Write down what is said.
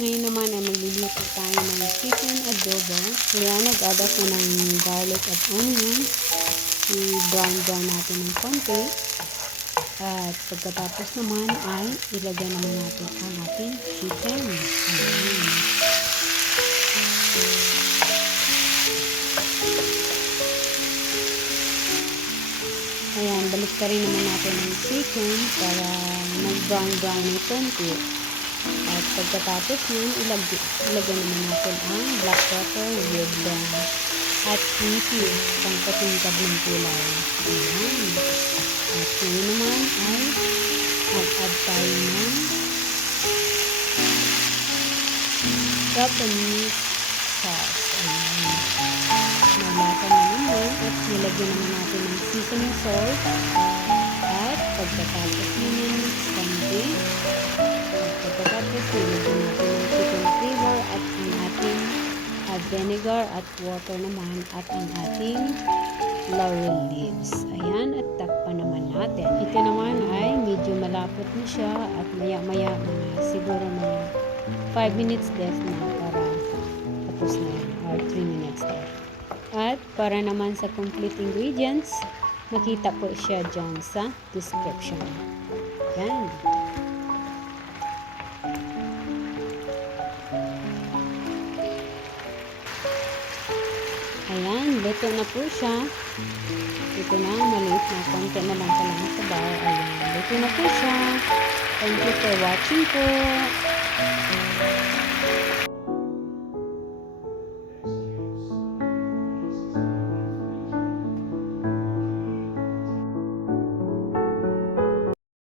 Ngayon naman ay magluluto tayo ng chicken adobo. Kaya nag-add ako ng garlic at onion. I-brown natin ng konti. At pagkatapos naman ay ilagay naman natin ang ating chicken. Ayan, balik ka rin naman natin ng chicken para mag-brown ng konti. At pagkatapos nun, ilagay naman natin ang black pepper with at creepy, pang patingkad ng kulay. Ayan. At ngayon naman ay mag-add tayo ng Japanese sauce. Ayan. Malata na naman at nilagyan naman natin ng seasoning salt. At pagkatapos naman konti. At pagkatapos nilagyan natin ng chicken flavor at ang ating vinegar at water naman at ang ating laurel leaves. Ayan, at takpan naman natin. Ito naman ay medyo malapot na siya at maya-maya siguro mga 5 minutes left na para tapos na yan or 3 minutes left. At para naman sa complete ingredients, makita po siya dyan sa description. Ayan. Ayan, luto na po siya. Ito na, maliit na konti na lang sa bar. Ayan, luto na po siya. Thank you for watching po.